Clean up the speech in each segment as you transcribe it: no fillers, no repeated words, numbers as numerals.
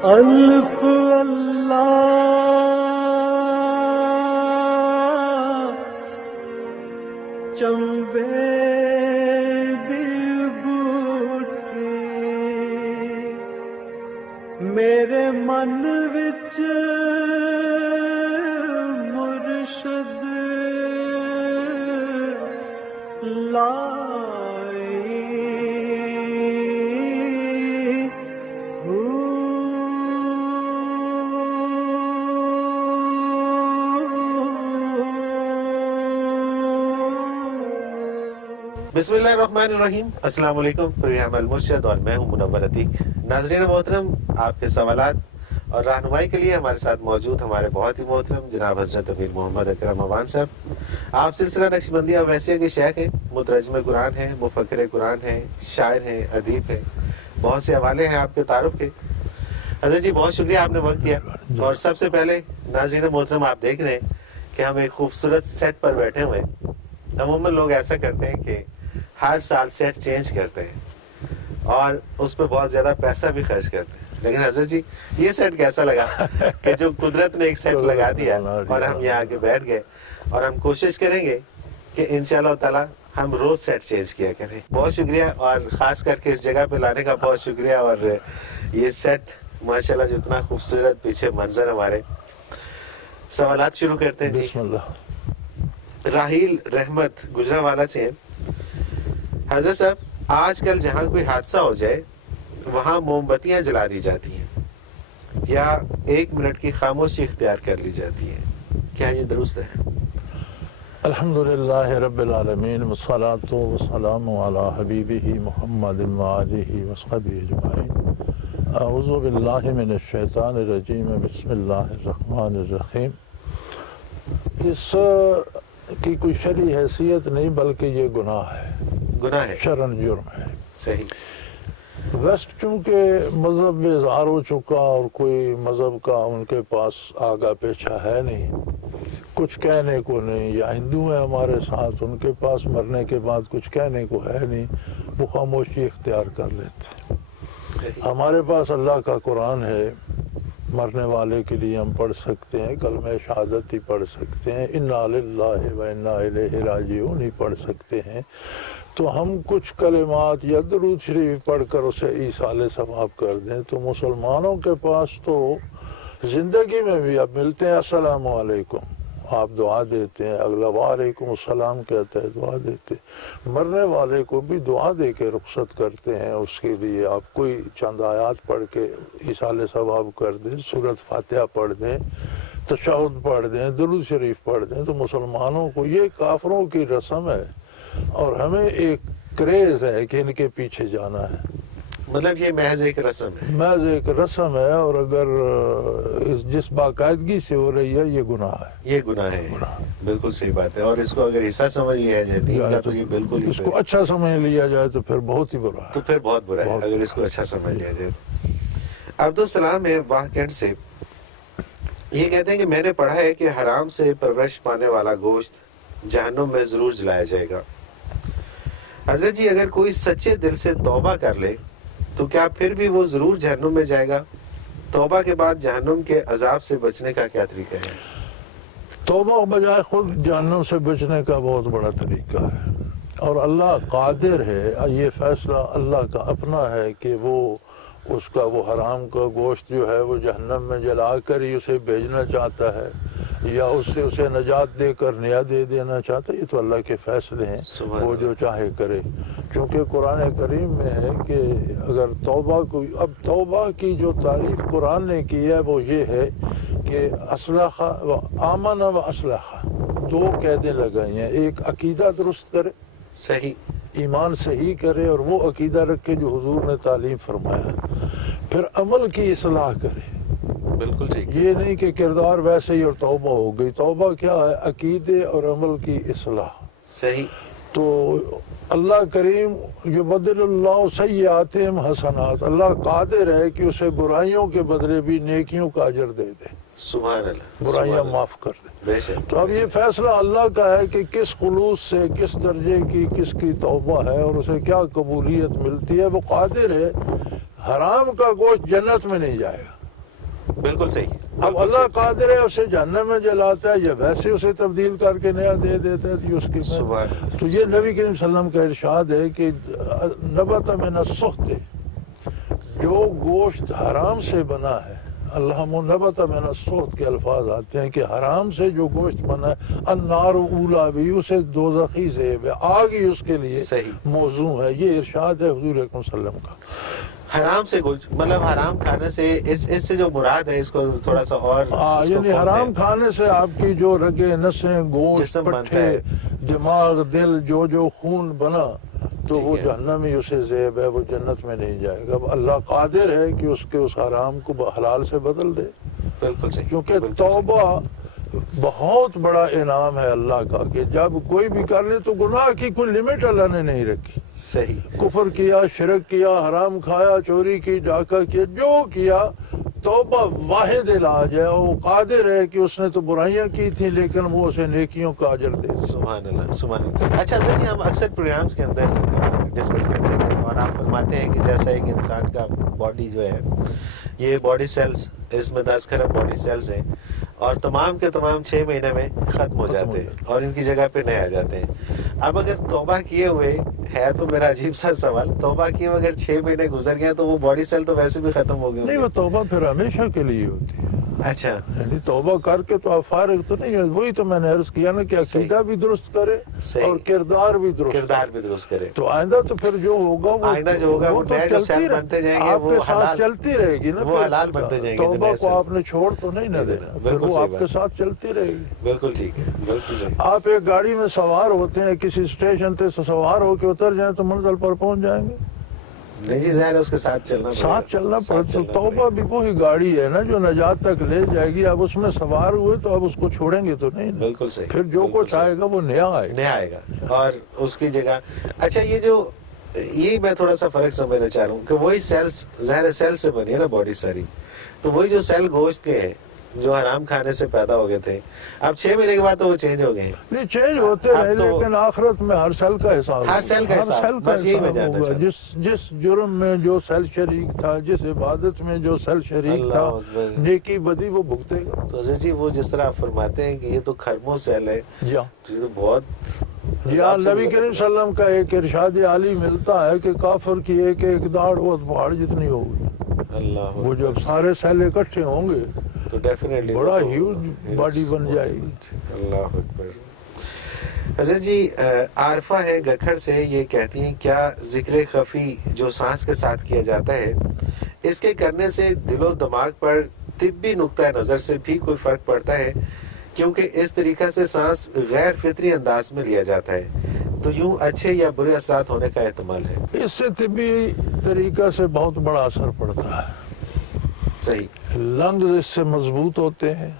الف اللہ چمبے دی بوٹی میرے من وچ مرشد لائی بسم اللہ الرحمن الرحیم۔ السلام علیکم، پروگرام المرشد اور میں ہوں منور عتیق۔ ناظرین محترم، آپ کے سوالات اور رہنمائی کے لیے ہمارے ساتھ موجود ہمارے بہت ہی محترم جناب حضرت امیر محمد اکرم اوان صاحب۔ آپ سلسلہ نقشبندیہ ویسے کے شیخ ہیں، مترجم قرآن ہیں، مفکر قرآن ہیں، شاعر ہیں، ادیب ہیں، بہت سے حوالے ہیں آپ کے تعارف کے۔ حضرت جی بہت شکریہ آپ نے وقت دیا۔ اور سب سے پہلے ناظرین محترم، آپ دیکھ رہے ہیں کہ ہم ایک خوبصورت سیٹ پر بیٹھے ہوئے ہیں۔ عموماً لوگ ایسا کرتے ہیں کہ ہر سال سیٹ چینج کرتے ہیں اور اس پہ بہت زیادہ پیسہ بھی خرچ کرتے ہیں، لیکن حضرت جی یہ سیٹ کیسا لگا کہ جو قدرت نے ایک سیٹ لگا دیا اور ہم یہاں آگے بیٹھ گئے، اور ہم کوشش کریں گے کہ انشاءاللہ تعالی ہم روز سیٹ چینج کیا کریں۔ بہت شکریہ، اور خاص کر کے اس جگہ پہ لانے کا بہت شکریہ۔ اور یہ سیٹ ماشاءاللہ جو اتنا خوبصورت پیچھے منظر ہمارے۔ سوالات شروع کرتے ہیں۔ بسم اللہ۔ راحیل رحمت گجرانوالہ سے ہیں۔ حضرت صاحب، آج کل جہاں کوئی حادثہ ہو جائے وہاں موم بتیاں جلا دی جاتی ہیں یا 1 منٹ کی خاموشی اختیار کر لی جاتی ہے، کیا یہ درست ہے؟ الحمدللہ رب العالمین، والصلاة والسلام علی حبیبہ محمد وآلہ وصحبہ اجمعین۔ اعوذ باللہ من الشیطان الرجیم، بسم اللہ الرحمن الرحیم۔ اس کی کوئی شرعی حیثیت نہیں، بلکہ یہ گناہ ہے، گناہ ہے، شرعاً جرم ہے۔ صحیح۔ ویسٹ چونکہ مذہب میں اظہار ہو چکا اور کوئی مذہب کا ان کے پاس آگا پیچھا ہے نہیں، کچھ کہنے کو نہیں، یا ہندو ہیں ہمارے ساتھ، ان کے پاس مرنے کے بعد کچھ کہنے کو ہے نہیں، وہ خاموشی اختیار کر لیتے ہیں۔ ہمارے پاس اللہ کا قرآن ہے، مرنے والے کے لیے ہم پڑھ سکتے ہیں، کلمہ شہادت ہی پڑھ سکتے ہیں، انا للہ و انا الیہ راجعون ہی پڑھ سکتے ہیں۔ تو ہم کچھ کلمات یا درود شریف پڑھ کر اسے ایصال ثواب کر دیں تو مسلمانوں کے پاس تو زندگی میں بھی اب ملتے ہیں السلام علیکم، آپ دعا دیتے ہیں، اگلا وعلیکم السلام کہتا ہے، دعا دیتے ہیں۔ مرنے والے کو بھی دعا دے کے رخصت کرتے ہیں، اس کے لیے آپ کوئی چند آیات پڑھ کے ایصال ثواب کر دیں، سورۃ فاتحہ پڑھ دیں، تشہد پڑھ دیں، درود شریف پڑھ دیں، تو مسلمانوں کو یہ کافروں کی رسم ہے اور ہمیں ایک کریز ہے کہ ان کے پیچھے جانا ہے۔ مطلب یہ محض ایک رسم ہے، محض ایک رسم ہے، اور اگر جس باقاعدگی سے ہو رہی ہے یہ گناہ ہے، یہ گناہ ہے، بالکل صحیح بات ہے۔ اور اس کو اگر حصہ سمجھ لیا جائے دین کا تو یہ بالکل اس کو اچھا سمجھ لیا جائے تو پھر بہت ہی برا ہے، تو پھر بہت برا ہے اگر اس کو اچھا سمجھ لیا جائے۔ عبدالسلام ہے واہ کینٹ سے، یہ کہتے ہیں کہ میں نے پڑھا ہے کہ حرام سے پرورش پانے والا گوشت جہنم میں ضرور جلایا جائے گا۔ حضرت جی اگر کوئی سچے دل سے توبہ کر لے تو کیا پھر بھی وہ ضرور جہنم میں جائے گا؟ توبہ کے بعد جہنم کے عذاب سے بچنے کا کیا طریقہ ہے؟ توبہ بجائے خود جہنم سے بچنے کا بہت بڑا طریقہ ہے، اور اللہ قادر ہے، یہ فیصلہ اللہ کا اپنا ہے کہ وہ اس کا وہ حرام کا گوشت جو ہے وہ جہنم میں جلا کر ہی اسے بھیجنا چاہتا ہے یا اس سے اسے نجات دے کر نیا دے دینا چاہتا ہے، یہ تو اللہ کے فیصلے ہیں، وہ جو چاہے کرے۔ کیونکہ قرآن کریم میں ہے کہ اگر توبہ کو، اب توبہ کی جو تعریف قرآن نے کی ہے وہ یہ ہے کہ اصلح و آمن و اصلح، 2 قیدیں لگائی ہیں، ایک عقیدہ درست کرے، صحیح ایمان صحیح کرے اور وہ عقیدہ رکھے جو حضور نے تعلیم فرمایا، پھر عمل کی اصلاح کرے۔ بالکل ٹھیک۔ یہ نہیں کہ کردار ویسے ہی اور توبہ ہو گئی، توبہ کیا ہے؟ عقیدے اور عمل کی اصلاح۔ صحیح۔ تو اللہ کریم یبدل اللہ سیئاتہم حسنات، اللہ قادر ہے کہ اسے برائیوں کے بدلے بھی نیکیوں کا اجر دے دے، سبحان اللہ، برائیاں معاف کر دے۔ بے شک۔ تو اب یہ فیصلہ اللہ کا ہے کہ کس خلوص سے، کس درجے کی کس کی توبہ ہے اور اسے کیا قبولیت ملتی ہے، وہ قادر ہے۔ حرام کا گوشت جنت میں نہیں جائے گا، بالکل صحیح. اب بالکل اللہ صحیح. قادر ہے اسے جہنم میں جلاتا ہے یا ویسے اسے تبدیل کر کے نیا دے دیتا ہے تو اس کی سبحان تو یہ نبی کریم صلی اللہ علیہ وسلم کا ارشاد ہے کہ نبت من السخط، جو گوشت حرام سے بنا ہے، اللہ نبت من السخط کے الفاظ آتے ہیں کہ حرام سے جو گوشت بنا ہے، النار اولا بھی، اسے دوزخی زیب ہے، آگ ہی اس کے لیے صحیح. موضوع ہے. یہ ارشاد ہے حضور اکرم صلی اللہ علیہ وسلم کا. حرام سے مطلب حرام کھانے سے اس سے جو مراد ہے اس کو تھوڑا سا اور اس کو یعنی کھولتے حرام ہیں. کھانے سے آپ کی جو رگیں، نسیں، گوشت، جسم بنتا پٹھے، ہے. دماغ، دل، جو خون بنا تو ٹھیک وہ ہے. جہنم ہی اسے زیب ہے، وہ جنت میں نہیں جائے گا. اب اللہ قادر ہے کہ اس کے اس حرام کو حلال سے بدل دے. بالکل صحیح. کیونکہ بالکل صحیح. توبہ بہت بڑا انعام ہے اللہ کا کہ جب کوئی بھی کر لے تو گناہ کی کوئی لمٹ اللہ نے نہیں رکھی. صحیح. کفر کیا، شرک کیا، حرام کھایا، چوری کی، ڈاکہ کیا، جو کیا، توبہ واحد علاج ہے. وہ قادر ہے کہ اس نے تو برائیاں کی تھیں لیکن وہ اسے نیکیوں کا اجر دے. سبحان اللہ. سبحان اللہ. اچھا حضرت جی، ہم اکثر پروگرامز کے اندر ڈسکس کرتے ہیں اور آپ فرماتے ہیں کہ جیسا ایک انسان کا باڈی جو ہے، یہ باڈی سیلز، اس میں 10 کھرب باڈی سیلز ہیں اور تمام کے تمام 6 مہینے میں ختم ہو جاتے ہیں اور ان کی جگہ پہ نئے آ جاتے ہیں. اب اگر توبہ کیے ہوئے ہے تو میرا عجیب سا سوال، توبہ کیے ہوئے اگر 6 مہینے گزر گئے تو وہ باڈی سیل تو ویسے بھی ختم ہو گئے. نہیں، وہ توبہ پھر ہمیشہ کے لیے ہوتی ہے. اچھا. یعنی توبہ کر کے تو آپ فارغ تو نہیں ہے. وہی تو میں نے عرض کیا نا کہ عقیدہ بھی درست کرے اور کردار بھی درست کرے تو آئندہ تو پھر جو ہوگا وہ آئندہ جو ہوگا وہ نئے جو سیل بنتے جائیں گے وہ حلال چلتی رہے گی نا. وہ حلال بنتے جائیں گے. توبہ کو آپ نے چھوڑ تو نہیں نہ دینا، بالکل وہ آپ کے ساتھ چلتی رہے گی. بالکل ٹھیک ہے. بالکل صحیح. آپ ایک گاڑی میں سوار ہوتے ہیں، کسی اسٹیشن سے سوار ہو کے اتر جائیں تو منزل پر پہنچ جائیں گے. نہیں جی، ظاہر ہے اس کے ساتھ چلنا پڑتا. تو توبہ بھی وہی گاڑی ہے نا جو نجات تک لے جائے گی. اب اس میں سوار ہوئے تو اب اس کو چھوڑیں گے تو نہیں. بالکل صحیح. پھر جو کچھ آئے گا وہ نیا آئے گا اور اس کی جگہ. اچھا، یہ میں تھوڑا سا فرق سمجھنا چاہ رہا ہوں کہ وہی سیلز، ظاہر سیل سے بنی ہے نا باڈی ساری، تو وہی جو سیل گوشت کے ہیں جو حرام کھانے سے پیدا ہو گئے تھے، اب 6 مہینے کے بعد تو وہ چینج ہو گئے ہیں. نہیں، چینج ہوتے رہے لیکن آخرت میں ہر سیل کا حساب، بس یہی میں جاننا چاہتا ہوں. جس جرم میں جو سیل شریک تھا، جس عبادت میں جو سیل شریک تھا، نیکی بدی وہ بھگتے گا. تو حضرت جی، وہ جس طرح آپ فرماتے ہیں کہ یہ تو خرموں سیل ہے، تو یہ تو بہت. نبی کریم صلی اللہ علیہ وسلم کا ایک ارشاد عالی ملتا ہے کہ کافر کی ایک ایک داڑھ وہ پہاڑ جتنی ہوگی. اللہ، وہ جب سارے سیل اکٹھے ہوں گے تو ڈیفینیٹلی بڑا ہیوج باڈی بن جائے گی. اللہ اکبر. حضرت جی، عارفہ ہے گکھڑ سے، یہ کہتی ہیں کیا ذکر خفی جو سانس کے ساتھ کیا جاتا ہے، اس کے کرنے سے دل و دماغ پر طبی نقطہ نظر سے بھی کوئی فرق پڑتا ہے؟ کیونکہ اس طریقہ سے سانس غیر فطری انداز میں لیا جاتا ہے، تو یوں اچھے یا برے اثرات ہونے کا احتمال ہے. اس سے طبی طریقہ سے بہت بڑا اثر پڑتا ہے. صحیح. لنگز اس سے مضبوط ہوتے ہیں،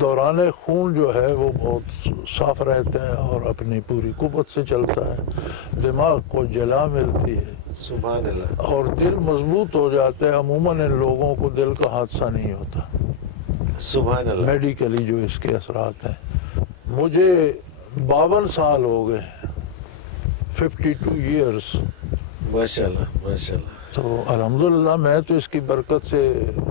دوران خون جو ہے وہ بہت صاف رہتے ہیں اور اپنی پوری قوت سے چلتا ہے. دماغ کو جلا ملتی ہے. سبحان اللہ. اور دل مضبوط ہو جاتے ہیں. عموماً ان لوگوں کو دل کا حادثہ نہیں ہوتا. سبحان اللہ. میڈیکلی جو اس کے اثرات ہیں. مجھے 52 سال ہو گئے، 52 ایئرس. ماشاءاللہ ماشاءاللہ. تو الحمدللہ میں تو اس کی برکت سے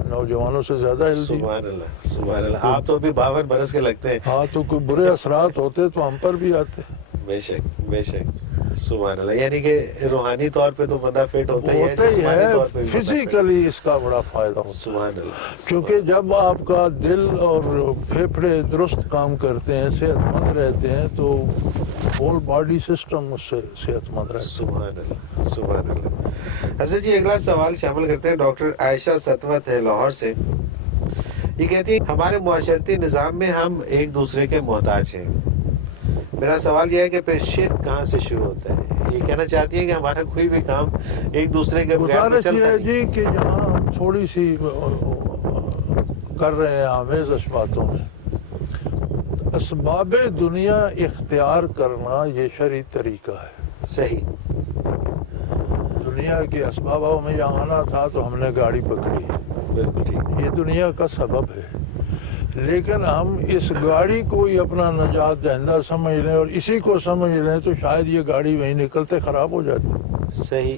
نوجوانوں سے زیادہ ہیلدی. سبحان اللہ سبحان اللہ. آپ تو ابھی 52 برس کے لگتے ہیں. ہاں، تو کوئی برے اثرات ہوتے تو ہم پر بھی آتے. بے شک بے شک. سبحان اللہ. یعنی کہ روحانی طور پہ تو بندہ فٹ ہوتا ہی ہے، جسمانی طور پہ بھی فزیکلی اس کا بڑا فائدہ ہوتا ہے. سبحان اللہ. کیونکہ جب آپ کا دل اور پھیپھڑے درست کام کرتے ہیں، صحت مند رہتے ہیں، تو ہول باڈی سسٹم اس سے صحت مند رہتا ہے. سبحان اللہ سبحان اللہ. حضرت جی، اگلا سوال شامل کرتے ہیں ڈاکٹر عائشہ ستوت ہے لاہور سے. یہ کہتی ہے ہمارے معاشرتی نظام میں ہم ایک دوسرے کے محتاج ہیں. میرا سوال یہ ہے کہ پھر شرک کہاں سے شروع ہوتا ہے؟ یہ کہنا چاہتی ہیں کہ ہمارا کوئی بھی کام ایک دوسرے کے بغیر تو چلتا نہیں. جی کہ جہاں ہم تھوڑی سی کر رہے ہیں آمیز باتوں میں، اسباب دنیا اختیار کرنا یہ شرعی طریقہ ہے. صحیح. دنیا کے اسبابوں میں یہاں آنا تھا تو ہم نے گاڑی پکڑی. بالکل ٹھیک. یہ دنیا کا سبب ہے، لیکن ہم اس گاڑی کو ہی اپنا نجات دہندہ سمجھ لیں اور اسی کو سمجھ لیں تو شاید یہ گاڑی وہیں نکلتے خراب ہو جاتی. صحیح.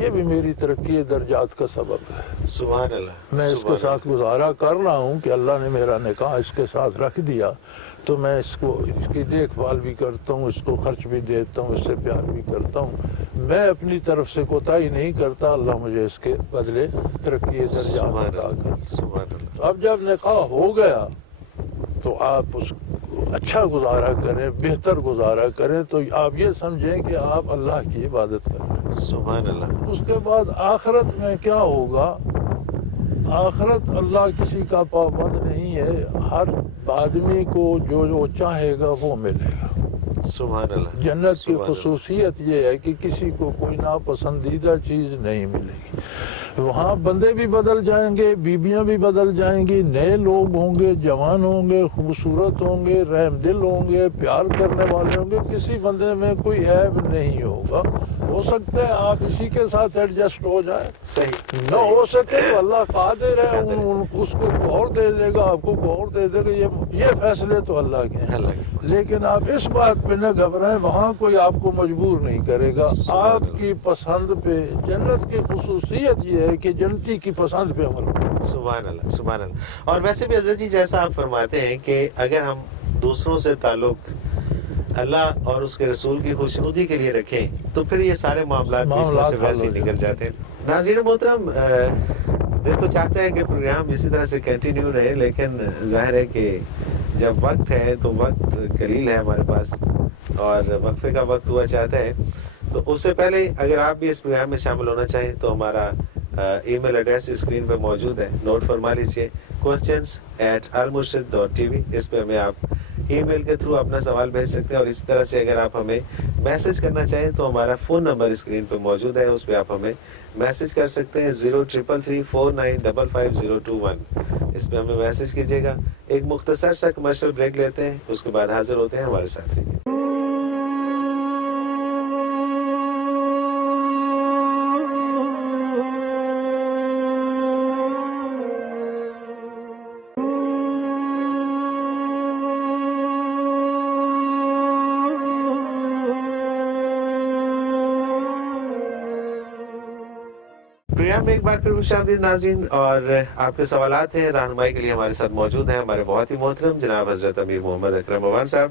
یہ بھی میری ترقی درجات کا سبب ہے. سبحان اللہ. میں اس کے ساتھ گزارا کر رہا ہوں کہ اللہ نے میرا نکاح اس کے ساتھ رکھ دیا تو میں اس کی دیکھ بھال بھی کرتا ہوں, اس کو خرچ بھی دیتا ہوں, اس سے پیار بھی کرتا ہوں. میں اپنی طرف سے کوتاہی نہیں کرتا, اللہ مجھے اس کے بدلے ترقی درجات عطا کرتا. اب جب نکاح ہو گیا تو آپ اس اچھا گزارا کریں, بہتر گزارا کریں, تو آپ یہ سمجھیں کہ آپ اللہ کی عبادت کر رہے ہیں. سبحان اللہ. اس کے بعد آخرت میں کیا ہوگا؟ آخرت اللہ کسی کا پابند نہیں ہے, ہر آدمی کو جو چاہے گا وہ ملے گا. سبحان اللہ. جنت کی خصوصیت یہ ہے کہ کسی کو کوئی ناپسندیدہ چیز نہیں ملے گی. وہاں بندے بھی بدل جائیں گے, بیویاں بھی بدل جائیں گی, نئے لوگ ہوں گے, جوان ہوں گے, خوبصورت ہوں گے, رحم دل ہوں گے, پیار کرنے والے ہوں گے. کسی بندے میں کوئی عیب نہیں ہوگا. ہو سکتا ہے آپ اسی کے ساتھ ایڈجسٹ ہو جائیں, صحیح. نہ ہو سکے تو اللہ قادر ہے, اس کو غور دے دے گا, آپ کو غور دے دے گا. یہ فیصلے تو اللہ کے ہیں. لیکن آپ اس بات پہ نہ گھبرائیں, وہاں کوئی آپ کو مجبور نہیں کرے گا. آپ کی پسند پہ, جنت کی خصوصیت یہ ہے کہ جنتی کی پسند پہ عمل کریں. سبحان اللہ. سبحان اللہ. اور ویسے بھی حضرت جی جیسا آپ فرماتے ہیں کہ اگر ہم دوسروں سے تعلق اللہ اور اس کے رسول کی خوشنودی کے لیے رکھیں تو پھر یہ سارے معاملات سے ویسے ہی نکل جاتے ہیں. ناظرین محترم, دل تو چاہتا ہے کہ پروگرام اسی طرح سے کنٹینیو رہے, لیکن ظاہر ہے کہ جب وقت ہے تو وقت قلیل ہے ہمارے پاس اور وقفے کا وقت ہوا چاہتا ہے. تو اس سے پہلے اگر آپ بھی اس پروگرام میں شامل ہونا چاہیں تو ہمارا ای میل ایڈریس اسکرین پہ موجود ہے, نوٹ فرما لیجیے, questions@almurshid.tv. اس پہ ہمیں آپ ای میل کے تھرو اپنا سوال بھیج سکتے ہیں. اور اسی طرح سے اگر آپ ہمیں میسج کرنا چاہیں تو ہمارا فون نمبر اسکرین پہ موجود ہے, اس پہ آپ ہمیں میسج کر سکتے ہیں 033349552021. اس پہ ہمیں میسج کیجیے گا. ایک مختصر سا کمرشل بریک لیتے ہیں, اس کے بعد حاضر ہوتے ہیں. ہمارے ساتھ رہیے. پروگرام میں ایک بار پھر خوش آمدید ناظرین, اور آپ کے سوالات ہیں رہنمائی کے لیے ہمارے ساتھ موجود ہیں ہمارے بہت ہی محترم جناب حضرت امیر محمد اکرم عوان صاحب.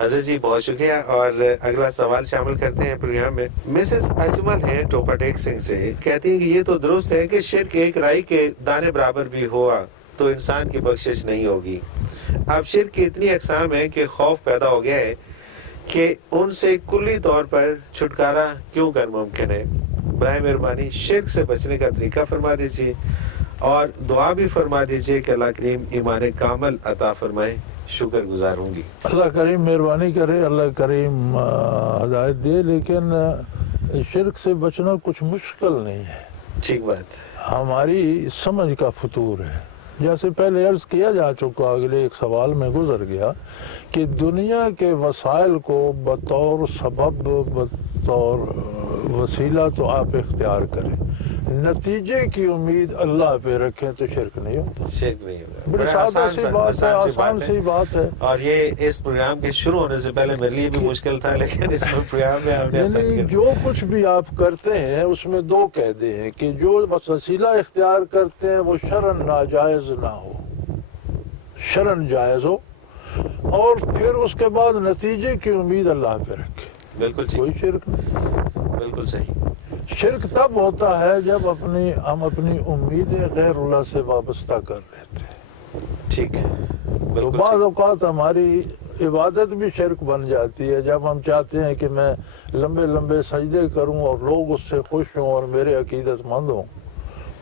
حضرت جی بہت شکریہ. اور اگلا سوال شامل کرتے ہیں پروگرام میں. مسز اجمل ہے ٹوپا ٹیک سنگھ سے, کہتی ہیں کہ یہ تو درست ہے کہ شرک ایک رائی کے دانے برابر بھی ہوا تو انسان کی بخشش نہیں ہوگی. اب شرک کی اتنی اقسام ہیں کہ خوف پیدا ہو گیا ہے کہ ان سے کلی طور پر چھٹکارا کیوں کر ممکن ہے. برائے مہربانی شرک سے بچنے کا طریقہ فرما دیجیے اور دعا بھی فرما دیجیے کہ اللہ کریم ایمان کامل عطا فرمائے. شکر گزار ہوں گی. اللہ کریم مہربانی کرے, اللہ کریم ہدایت دے. لیکن شرک سے بچنا کچھ مشکل نہیں ہے. ٹھیک بات. ہماری سمجھ کا فطور ہے. جیسے پہلے عرض کیا جا چکا, اگلے ایک سوال میں گزر گیا کہ دنیا کے وسائل کو بطور سبب, بطور وسیلہ تو آپ اختیار کریں, نتیجے کی امید اللہ پہ رکھیں تو شرک نہیں ہوتا. شرک نہیں ہوگا. بڑی آسان سی بات ہے. اور یہ اس پروگرام کے شروع ہونے سے پہلے میرے لیے بھی مشکل تھا, لیکن اس پروگرام میں آپ نے جو کچھ بھی آپ کرتے ہیں اس میں دو قاعدے ہیں کہ جو وسیلہ اختیار کرتے ہیں وہ شرعن ناجائز نہ ہو, شرعن جائز ہو, اور پھر اس کے بعد نتیجے کی امید اللہ پہ رکھے. بالکل کوئی شرک نہیں. بالکل صحیح. شرک تب ہوتا ہے جب ہم اپنی امیدیں غیر اللہ سے وابستہ کر لیتے ہیں. ٹھیک. تو بعض اوقات ہماری عبادت بھی شرک بن جاتی ہے جب ہم چاہتے ہیں کہ میں لمبے لمبے سجدے کروں اور لوگ اس سے خوش ہوں اور میرے عقیدت مند ہوں,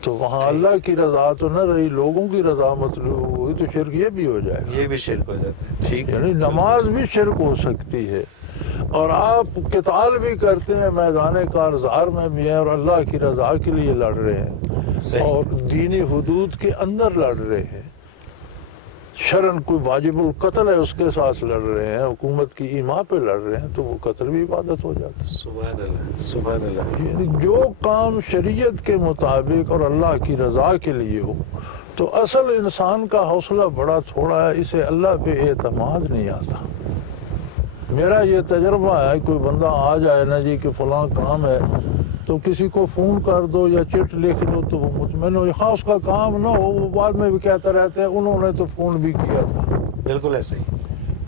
تو وہاں اللہ کی رضا تو نہ رہی, لوگوں کی رضا مطلوب ہوئی, تو شرک یہ بھی ہو جائے گا. یہ بھی شرک ہو جاتا ہے. ٹھیک. یعنی نماز بھی شرک ہو سکتی ہے, اور آپ قتال بھی کرتے ہیں, میدان کارزار میں بھی ہیں اور اللہ کی رضا کے لیے لڑ رہے ہیں اور دینی حدود کے اندر لڑ رہے ہیں. شرعن کوئی واجب القتل ہے اس کے ساتھ لڑ رہے ہیں, حکومت کی ایما پہ لڑ رہے ہیں, تو وہ قتل بھی عبادت ہو جاتا ہے. سبحان اللہ. سبحان اللہ. یعنی جو کام شریعت کے مطابق اور اللہ کی رضا کے لیے ہو, تو اصل انسان کا حوصلہ بڑا تھوڑا ہے, اسے اللہ پہ اعتماد نہیں آتا. میرا یہ تجربہ ہے, کوئی بندہ آ جائے نا جی کہ فلاں کام ہے تو کسی کو فون کر دو یا چٹ لکھ دو تو وہ مطمئن ہو، ہاں اس کا کام نہ ہو وہ بعد میں بھی کہتا رہتا ہے انہوں نے تو فون بھی کیا تھا۔ بالکل ایسے ہی۔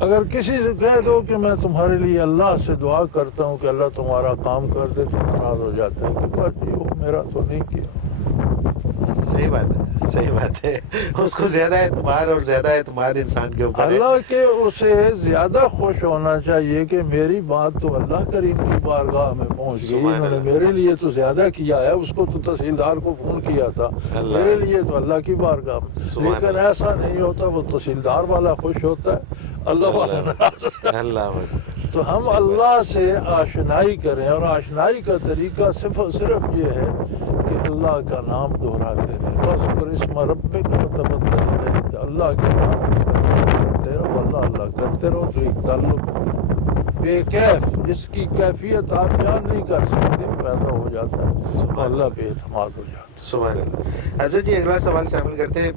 اگر کسی سے کہہ دو کہ میں تمہارے لیے اللہ سے دعا کرتا ہوں کہ اللہ تمہارا کام کر دے تو ناراض ہو جاتا ہے کہ بس جی وہ میرا تو نہیں کیا۔ صحیح بات ہے، صحیح بات ہے، اس کو زیادہ اعتماد اور زیادہ اعتماد انسان کے اوپر ہے۔ اللہ کے اسے زیادہ خوش ہونا چاہیے کہ میری بات تو اللہ کریم کی بارگاہ میں پہنچ گئی، سبحان انہوں نے اللہ۔ میرے لیے تو زیادہ کیا ہے، اس کو تو تحصیلدار کو فون کیا تھا، اللہ۔ میرے لیے تو اللہ کی بارگاہ میں، سبحان لیکن اللہ۔ ایسا نہیں ہوتا، وہ تحصیلدار والا خوش ہوتا ہے، اللہ والا ناراض ہوتا ہے۔ اللہ تو ہم اللہ سے آشنائی کریں، اور آشنائی کا طریقہ صرف یہ ہے کہ اللہ کا نام دہراتے رہیں، بس پر اسم ربک متبدل نہیں، اللہ کے نام کرتے رہو، اللہ کرتے رہو، تو ایک تعلق بے کیف جس کی کیفیت آپ بیان نہیں کر سکتے پیدا ہو جاتا ہے، اللہ پہ اعتماد ہو جاتا ہے۔ سبحان اللہ۔ حضرت جی اگلا سوال شامل کرتے ہیں،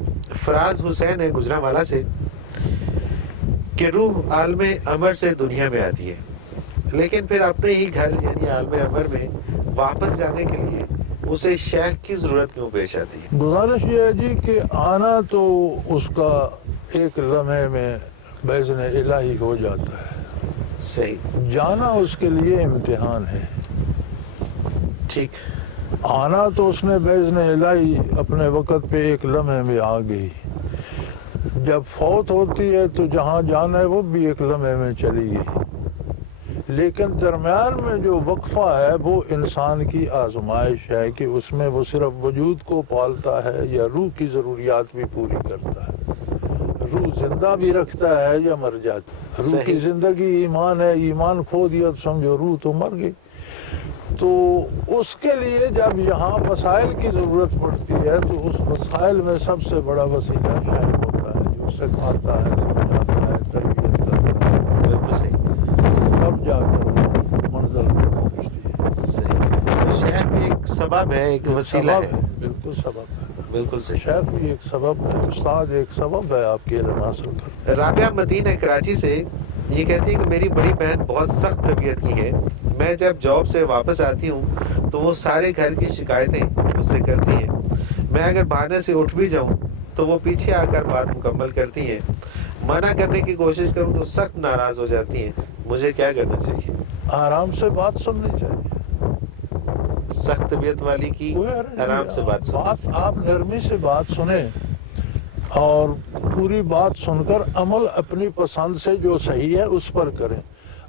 فراز حسین ہے گجرانوالہ سے، کہ روح عالم امر سے دنیا میں آتی ہے لیکن پھر اپنے ہی گھر یعنی عالم امر میں واپس جانے کے لیے اسے شیخ کی ضرورت کیوں پیش آتی ہے؟ گزارش یہ ہے جی کہ آنا تو اس کا ایک لمحے میں باذن الہی ہو جاتا ہے، صحیح، جانا اس کے لیے امتحان ہے۔ ٹھیک، آنا تو اس نے باذن الہی اپنے وقت پہ ایک لمحے میں آ گئی، جب فوت ہوتی ہے تو جہاں جانا ہے وہ بھی ایک لمحے میں چلی گئی، لیکن درمیان میں جو وقفہ ہے وہ انسان کی آزمائش ہے کہ اس میں وہ صرف وجود کو پالتا ہے یا روح کی ضروریات بھی پوری کرتا ہے، روح زندہ بھی رکھتا ہے یا مر جاتی ہے۔ روح کی زندگی ایمان ہے، ایمان کھو دیا تو سمجھو روح تو مر گئی۔ تو اس کے لیے جب یہاں وسائل کی ضرورت پڑتی ہے تو اس وسائل میں سب سے بڑا وسیلہ شیخ ہوتا ہے، جو سکھاتا ہے، سمجھاتا ہے، تربیت کرتا ہے، بالکل صحیح، تب جا کر منزل میں پہنچتی ہے۔ صحیح۔ تو شیخ بھی ایک سبب ہے، ایک وسیلہ سبب ہے، بالکل سبب ہے، بالکل صحیح۔ شیخ بھی ایک سبب ہے، استاد ایک سبب ہے آپ کے علم حاصل کر۔ رابعہ متین ہے کراچی سے، یہ کہتی ہے کہ میری بڑی بہن بہت سخت طبیعت کی ہے، میں جب جاب سے واپس آتی ہوں تو وہ سارے گھر کی شکایتیں مجھ سے کرتی ہیں، میں اگر بہانے سے اٹھ بھی جاؤں تو وہ پیچھے آ کر بات مکمل کرتی ہیں، منع کرنے کی کوشش کروں تو سخت ناراض ہو جاتی ہیں، مجھے کیا کرنا چاہیے؟ آرام سے بات سننی چاہیے، سخت طبیعت والی کی آرام سے بات سنیں، آپ نرمی سے بات سنیں اور پوری بات سن کر عمل اپنی پسند سے جو صحیح ہے اس پر کریں،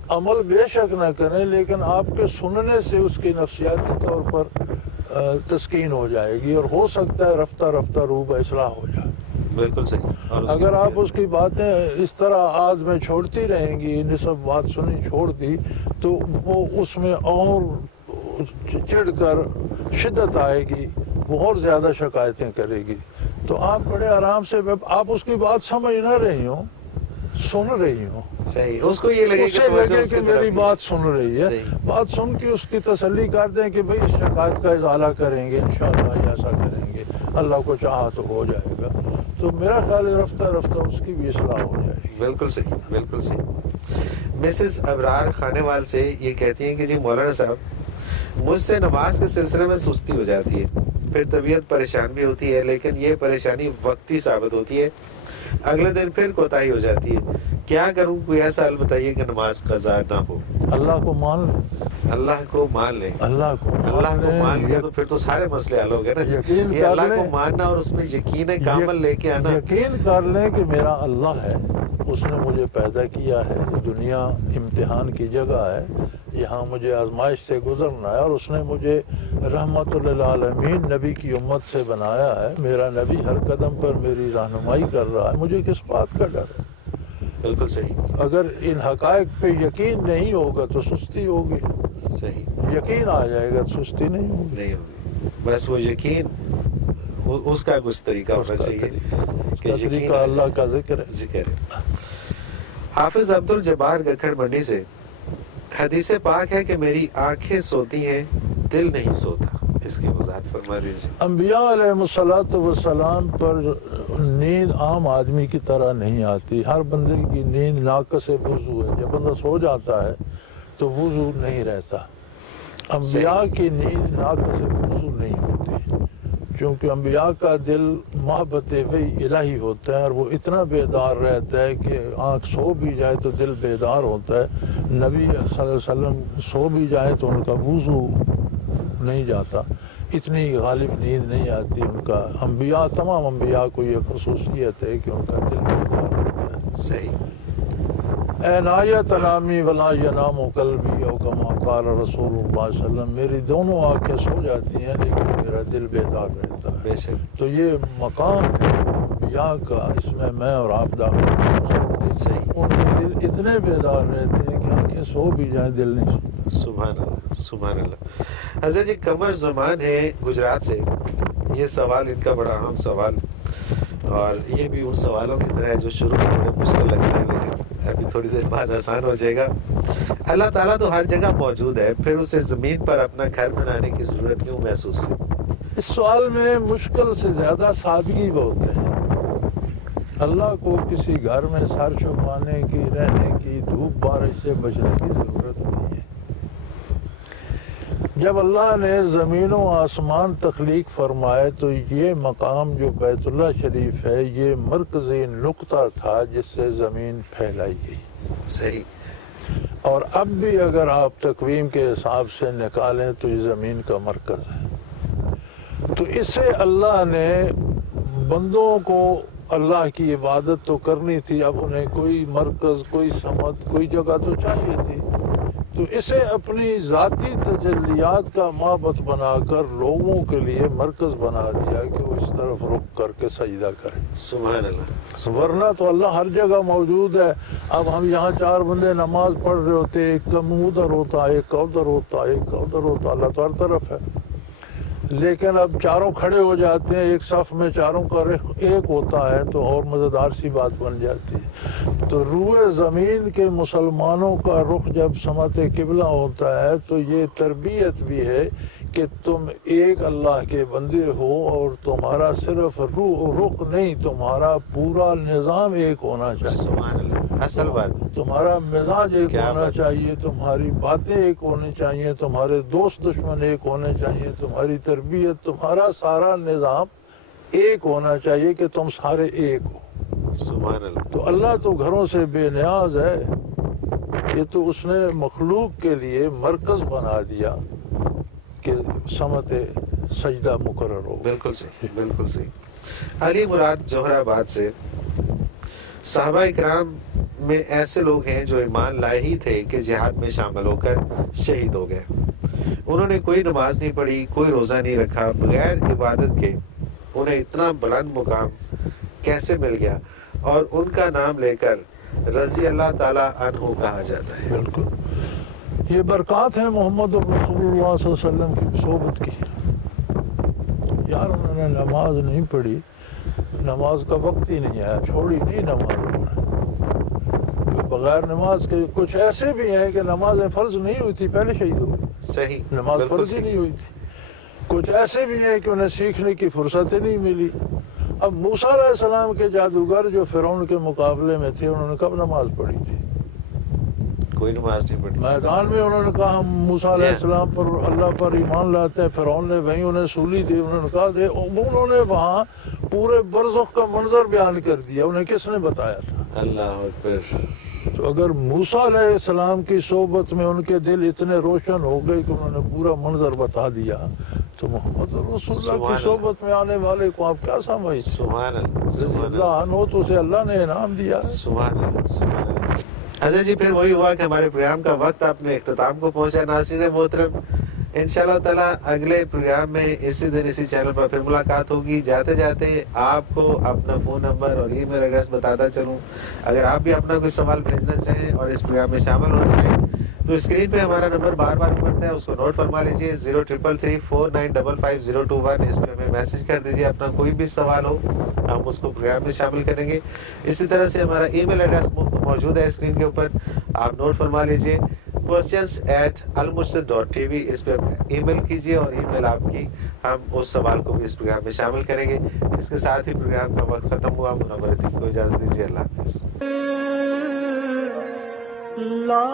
عمل بے شک نہ کریں لیکن آپ کے سننے سے اس کی نفسیاتی طور پر تسکین ہو جائے گی اور ہو سکتا ہے رفتہ رفتہ روح با اصلاح ہو جائے۔ بالکل صحیح۔ اور اگر آپ اس کی باتیں اس طرح آج میں چھوڑتی رہیں گی، نصف بات سنی چھوڑ دی تو وہ اس میں اور چڑھ کر شدت آئے گی، وہ اور زیادہ شکایتیں کرے گی، تو آپ بڑے آرام سے آپ اس کی بات سمجھ نہ رہی ہوں، سن رہی ہوں، صحیح، اس کو یہ لگے اسے لگے کہ میری بات بات سن رہی ہے، صحیح۔ بات سن کے اس کی تسلی کر دیں کہ بھئی اس شکایت کا ازالہ کریں گے، انشاءاللہ یہ ایسا کریں گے، اللہ کو چاہا تو ہو جائے گا، تو میرا خیال ہے رفتہ رفتہ اس کی بھی اصلاح ہو جائے گی۔ بالکل صحیح، بالکل صحیح۔ مسز ابرار خانے وال سے یہ کہتی ہیں کہ جی مولانا صاحب، مجھ سے نماز کے سلسلے میں سستی ہو جاتی ہے، پھر طبیعت پریشان بھی ہوتی ہے، لیکن یہ پریشانی وقتی ثابت ہوتی ہے، اگلے دن پھر کوتاہی ہو جاتی ہے، کیا کروں؟ کوئی ایسا حل بتائیے کہ نماز قضا نہ ہو۔ اللہ کو مان لیں، اللہ کو مان لیں، اللہ کو مان لیں تو پھر تو سارے مسئلے حل ہو گئے نا۔ یقین یہ کر اللہ لیں، کو ماننا اور اس میں یقین کامل لے کے آنا۔ یقین کر لیں کہ میرا اللہ ہے، اس نے مجھے پیدا کیا ہے، دنیا امتحان کی جگہ ہے، یہاں مجھے آزمائش سے گزرنا ہے، اور اس نے مجھے رحمت للعالمین نبی کی امت سے بنایا ہے، میرا نبی ہر قدم پر میری رہنمائی کر رہا ہے، مجھے کس بات کا ڈر ہے؟ بالکل صحیح، اگر ان حقائق پہ یقین نہیں ہوگا تو سستی ہوگی، صحیح، یقین آ جائے گا تو سستی نہیں ہوگی۔ نہیں ہوگی، بس وہ یقین اس کا کچھ طریقہ ہونا چاہیے کہ یقین اللہ کا ذکر ہے۔ ذکر ہے۔ حافظ عبد الجبار گکھڑ منڈی سے، حدیث پاک ہے کہ میری آنکھیں سوتی ہیں دل نہیں سوتا، اس کی وضاحت فرما دیجیے۔ انبیاء علیہ السلام پر نیند عام آدمی کی طرح نہیں آتی، ہر بندے کی نیند ناقص وضو ہے، جب بندہ سو جاتا ہے تو وضو نہیں رہتا، انبیاء کی نیند ناقص وضو نہیں ہوتی، کیونکہ انبیاء کا دل محبت وحی الہی ہوتا ہے اور وہ اتنا بیدار رہتا ہے کہ آنکھ سو بھی جائے تو دل بیدار ہوتا ہے۔ نبی صلی اللہ علیہ وسلم سو بھی جائے تو ان کا وضو نہیں جاتا، اتنی غالب نیند نہیں آتی ان کا۔ انبیاء، تمام انبیاء کو یہ خصوصیت ہے کہ ان کا دل بیدار ہوتا ہے۔ صحیح۔ اے نایت نامی ولا ینام قلبی او کما قال رسول اللہ صلی اللہ علیہ وسلم، میری دونوں آنکھیں سو جاتی ہیں لیکن میرا دل بیدار رہتا ہے۔ بے شک۔ تو یہ مقام ہے انبیاء کا، اس میں میں اور آپ داخل ہیں۔ صحیح۔ ان کے دل اتنے بیدار رہتے ہیں کہ آنکھیں سو بھی جائیں دل نہیں سوتا۔ سبحان اللہ، سبحان اللہ۔ حضرت جی، قمر زمان ہے گجرات سے، یہ سوال ان کا بڑا اہم سوال، اور یہ بھی ان سوالوں کی طرح ہے جو شروع میں بڑے مشکل لگتے ہیں لیکن ابھی تھوڑی دیر بعد آسان ہو جائے گا۔ اللہ تعالیٰ تو ہر جگہ موجود ہے، پھر اسے زمین پر اپنا گھر بنانے کی ضرورت کیوں محسوس ہوئی؟ اس سوال میں مشکل سے زیادہ سادگی بہت ہے۔ اللہ کو کسی گھر میں سر چھپانے کی، رہنے کی، دھوپ بارش سے بچنے کی ضرورت نہیں ہے۔ جب اللہ نے زمین و آسمان تخلیق فرمائے تو یہ مقام جو بیت اللہ شریف ہے یہ مرکزی نقطہ تھا جس سے زمین پھیلائی گئی۔ صحیح۔ اور اب بھی اگر آپ تقویم کے حساب سے نکالیں تو یہ زمین کا مرکز ہے۔ تو اس سے اللہ نے بندوں کو اللہ کی عبادت تو کرنی تھی، اب انہیں کوئی مرکز، کوئی سمت، کوئی جگہ تو چاہیے تھی، تو اسے اپنی ذاتی تجلیات کا معبد بنا کر لوگوں کے لیے مرکز بنا دیا کہ وہ اس طرف رخ کر کے سجدہ کریں۔ سبحان اللہ۔ ورنہ تو اللہ ہر جگہ موجود ہے۔ اب ہم یہاں چار بندے نماز پڑھ رہے ہوتے، ایک کا منہ ادھر ہوتا، ایک کا ادھر ہوتا، ایک کا ادھر ہوتا، اللہ تو ہر طرف ہے۔ لیکن اب چاروں کھڑے ہو جاتے ہیں ایک صف میں، چاروں کا رخ ایک ہوتا ہے تو اور مزیدار سی بات بن جاتی ہے۔ تو روئے زمین کے مسلمانوں کا رخ جب سمت قبلہ ہوتا ہے تو یہ تربیت بھی ہے کہ تم ایک اللہ کے بندے ہو اور تمہارا صرف رخ نہیں، تمہارا پورا نظام ایک ہونا چاہیے۔ سبحان اللہ، اصل بات۔ تمہارا مزاج ایک ہونا چاہیے، تمہاری باتیں ایک ہونی چاہیے، تمہارے دوست دشمن ایک ہونے چاہیے، تمہاری تربیت، تمہارا سارا نظام ایک ہونا چاہیے کہ تم سارے ایک ہو۔ سبحان اللہ۔ تو اللہ تو گھروں سے بے نیاز ہے، یہ تو اس نے مخلوق کے لیے مرکز بنا دیا کہ سمت سجدہ مقرر ہو۔ بالکل صحیح، بالکل صحیح۔ علی مراد جوہر آباد سے، صحابہ اکرام میں ایسے لوگ ہیں جو ایمان لائے ہی تھے کہ جہاد میں شامل ہو کر شہید ہو گئے۔ انہوں نے کوئی نماز نہیں پڑھی، کوئی روزہ نہیں رکھا، بغیر عبادت کے انہیں اتنا بلند مقام کیسے مل گیا، اور ان کا نام لے کر رضی اللہ تعالی عنہ کہا جاتا ہے؟ بالکل، یہ برکات ہے محمد رسول اللہ صلی اللہ علیہ وسلم کی صحبت کی۔ یار انہوں نے نماز نہیں پڑھی، نماز کا وقت ہی نہیں آیا، چھوڑی نہیں نماز پڑھنا۔ بغیر نماز کے کچھ ایسے بھی ہیں کہ نمازیں فرض نہیں ہوئی تھی، پہلے شہید ہو گئے، صحیح، نماز فرض ہی نہیں ہوئی تھی۔ کچھ ایسے بھی ہیں کہ انہیں سیکھنے کی فرصت ہی نہیں ملی۔ اب موسیٰ علیہ السلام کے جادوگر جو فرعون کے مقابلے میں تھے، انہوں نے کب نماز پڑھی تھی؟ کوئی نماز نہیں پڑھی۔ میدان میں انہوں نے کہا ہم موسیٰ علیہ السلام پر، اللہ پر ایمان لاتے ہیں۔ فرعون نے وہیں انہیں سولی دی، انہوں نے کہا دے، انہوں نے وہاں پورے برزخ کا منظر بیان کر دیا، انہیں کس نے بتایا تھا؟ اللہ اکبر۔ تو اگر موسیٰ علیہ السلام کی صحبت میں ان کے دل اتنے روشن ہو گئے کہ انہوں نے پورا منظر بتا دیا، تو محمد رسول اللہ کی صحبت میں آنے والے کو آپ کیا سمجھتے؟ سبحان اللہ، سبحان اللہ اللہ، عنہ تو اسے اللہ نے انعام دیا ہے۔ سبحان اللہ، سبحان اللہ۔ حضرت جی، پھر وہی ہوا کہ ہمارے پروگرام کا وقت اپنے اختتام کو پہنچا۔ ناظرین محترم، انشاءاللہ تعالیٰ اگلے پروگرام میں اسی دن اسی چینل پر پھر ملاقات ہوگی۔ جاتے جاتے آپ کو اپنا فون نمبر اور ای میل ایڈریس بتاتا چلوں، اگر آپ بھی اپنا کوئی سوال بھیجنا چاہیں اور اس پروگرام میں شامل ہونا چاہیں تو اسکرین پہ ہمارا نمبر بار بار ابھرتا ہے، اس کو نوٹ فرما لیجیے، 033349555021۔ اس پہ ہمیں میسج کر دیجیے، اپنا کوئی بھی سوال ہو ہم اس کو پروگرام میں شامل کریں گے۔ اسی طرح سے ہمارا ای میل ایڈریس موجود ہے اسکرین کے اوپر، آپ نوٹ فرما لیجیے، questions@almurshid.tv۔ اس پہ ای میل کیجیے اور ای میل آپ کی، ہم اس سوال کو بھی اس پروگرام میں شامل کریں گے۔ اس کے ساتھ ہی پروگرام کا وقت ختم ہوا۔ منور عتیق کو اجازت دیجیے، اللہ حافظ۔ لا